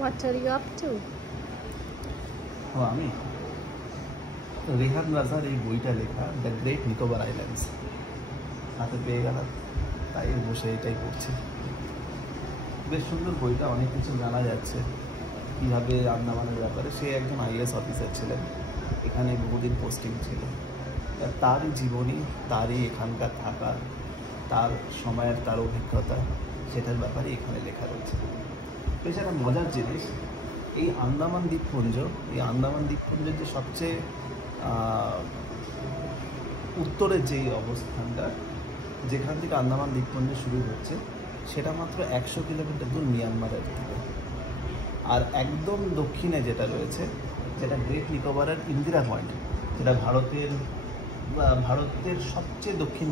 What are you up to? আমি রেহান রাজার এই বইটা লেখা দ্য গ্রেট নিকোবর আইল্যান্ডস হাতে পেয়ে গেলাম, তাই বসে এটাই পড়ছি। বেশ সুন্দর বইটা, অনেক কিছু জানা যাচ্ছে কীভাবে আন্দামানের ব্যাপারে। সে একজন আইএএস অফিসার ছিলেন, এখানে বহুদিন পোস্টিং ছিল। তারই জীবনী, তারই এখানকার থাকা, তার সময়ের তার অভিজ্ঞতা, সেটার ব্যাপারে এখানে লেখা রয়েছে। বেশ একটা মজার জিনিস, এই আন্দামান দ্বীপপুঞ্জের যে সবচেয়ে উত্তরের যেই অবস্থানটা, যেখান থেকে আন্দামান দ্বীপপুঞ্জ শুরু হচ্ছে, সেটা মাত্র 100 কিলোমিটার দূর মিয়ানমারের থেকে। আর একদম দক্ষিণে যেটা রয়েছে, যেটা গ্রেট নিকোবরের ইন্দিরা পয়েন্ট, যেটা ভারতের সবচেয়ে দক্ষিণ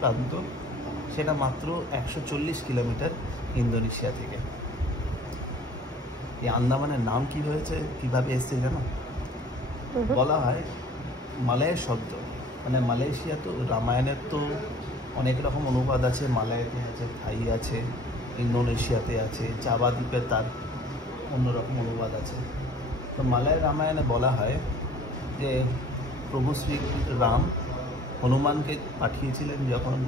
প্রান্ত, সেটা মাত্র 140 কিলোমিটার ইন্দোনেশিয়া থেকে। এই আন্দামানের নাম কি হয়েছে, কীভাবে এসছে জানো? বলা হয় মালয় শব্দ, মানে মালয়েশিয়া তো রামায়ণের তো অনেক রকম অনুবাদ আছে, মালয়তে আছে, থাই আছে, ইন্দোনেশিয়াতে আছে, জাভা দ্বীপে তার অন্যরকম অনুবাদ আছে। তো মালয় রামায়ণে বলা হয় যে প্রভু শ্রী রাম হনুমানকে পাঠিয়েছিলেন যখন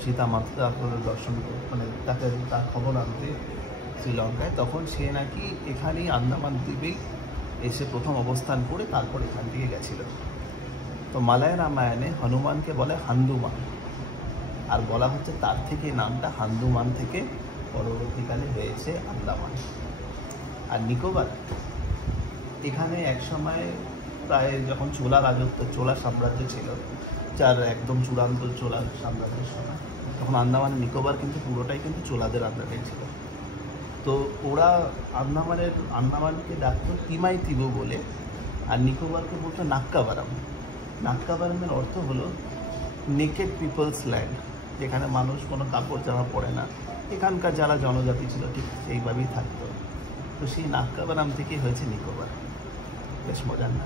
সীতা মাতা দর্শন, মানে তাকে তার খবর আনতে শ্রীলঙ্কায়, তখন সে নাকি এখানেই আন্দামান দ্বীপেই এসে প্রথম অবস্থান করে তারপর এখান থেকে গেছিল। তো মালয় রামায়ণে হনুমানকে বলে হান্দুমান, আর বলা হচ্ছে তার থেকে নামটা হান্দুমান থেকে পরবর্তীকালে হয়েছে আন্দামান। আর নিকোবর এখানে একসময় প্রায় যখন চোলা সাম্রাজ্য ছিল, যার একদম চূড়ান্ত চোলা সাম্রাজ্যের সময়, তখন আন্দামান নিকোবর কিন্তু পুরোটাই কিন্তু চোলাদের আন্ডারে ছিল। তো ওরা আন্দামানকে ডাকতো তিমাই তিবু বলে, আর নিকোবরকে বলতো নাক্কাবারাম। নাক্কাবারামের অর্থ হলো নেকেড পিপলস ল্যান্ড, যেখানে মানুষ কোনো কাপড় জামা পরে না। এখানকার যারা জনজাতি ছিল ঠিক সেইভাবেই থাকতো। তো সেই নাক্কাবারাম থেকেই হয়েছে নিকোবর। বেশ মজার না?